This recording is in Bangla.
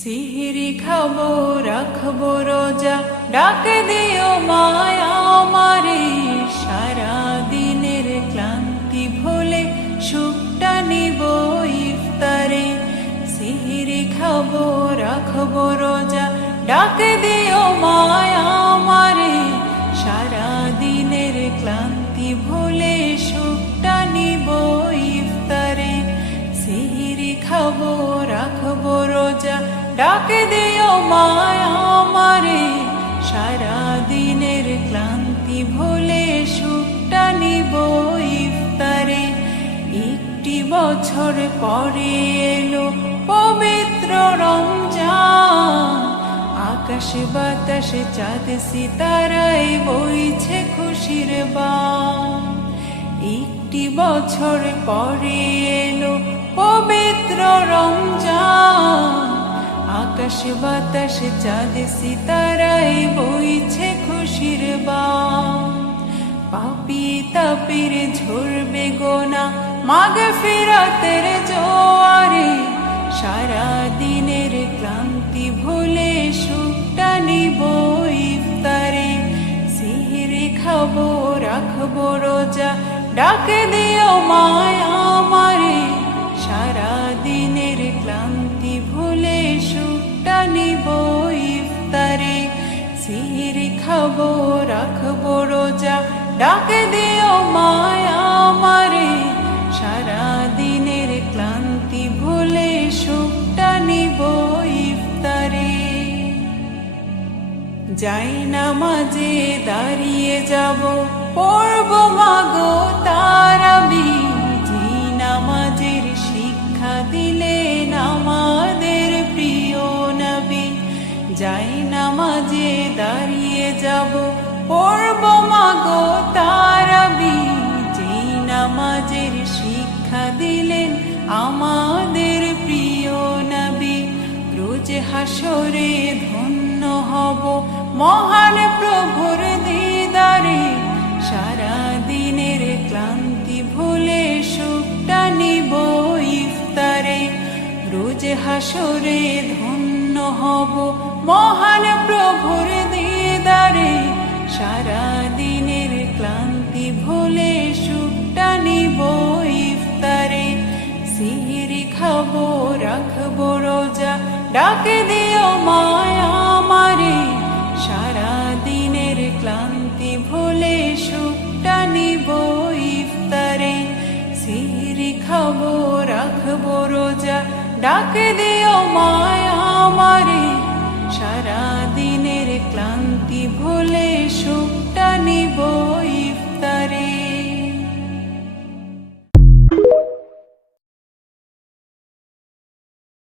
সিহরি খাবো রাখবো রোজা, ডাকে দিও মায়া আমারে। সারা দিনের ক্লান্তি ভুলে সুখটা নিব ইফতারে। সিহরি খাবো রাখবো রোজা, ডাকে দিও মায়া আমারে। সারা দিনের ক্লান্তি ভুলে সুখটা নিব ইফতারে। সিহরি খাবো রাখবো রোজা, ডাকে দিও মায়া আমারে। সারা দিনের ক্লান্তি ভুলে সুখটা নিব ইফতারে। একটি বছর পরে এলো পবিত্র রমজান, আকাশে বাতাসে চাঁদ সিতারায় বইছে খুশির বান। একটি বছর পরে এলো পবিত্র রমজান, আকাশে বাতাসে চাঁদ সিতারায় বইছে খুশির বান। পাপী তাপির ঝরবে গোনা মাগফিরাতের জোয়ারে। সারা দিনের ক্লান্তি ভুলে সুখটা নিব ইফতারে। সিহরি খাবো রাখবো রোজা, ডাকে দিও মায়া আমারে। সারা দিনের ক্লান্তি ভুলে সুখটা নিব ইফতারে। সিহরি খাবো রাখবো রোজা, ডাকে দিও মায়া আমারে। সারা দিনের ক্লান্তি ভুলে সুখটা নিব ইফতারে। যাই নামাজে দাঁড়িয়ে যাব, পড়ব মাগো তারাবি। যে নামাজের শিক্ষা দিলেন আমাদের প্রিয় নবী। যাই নামাজে দাঁড়িয়ে যাব, পড়ব মাগো তারাবি। যে নামাজের শিক্ষা দিলেন আমাদের প্রিয় নবী। রোজ হাসরে ধন্য হব মহান প্রভুর দিদারে। সারা দিনের ক্লান্তি ভুলে সুখটা নিব ইফতারে। রোজ হাসরে ধন্য হব মহান প্রভুর দিদারে। সারা দিনের ক্লান্তি ভুলে সুখটা নিব ইফতারে। সিহরি খাবো রাখবো রোজা, ডাকে দিও মায়া আমারে। সারা দিনের ক্লান্তি ভুলে সুখটা নিব ইফতারে। সিহরি খাবো রাখবো রোজা, ডাকে দিও মায়া আমারে। সারা দিনের ক্লান্তি ভুলে সুখটা নিব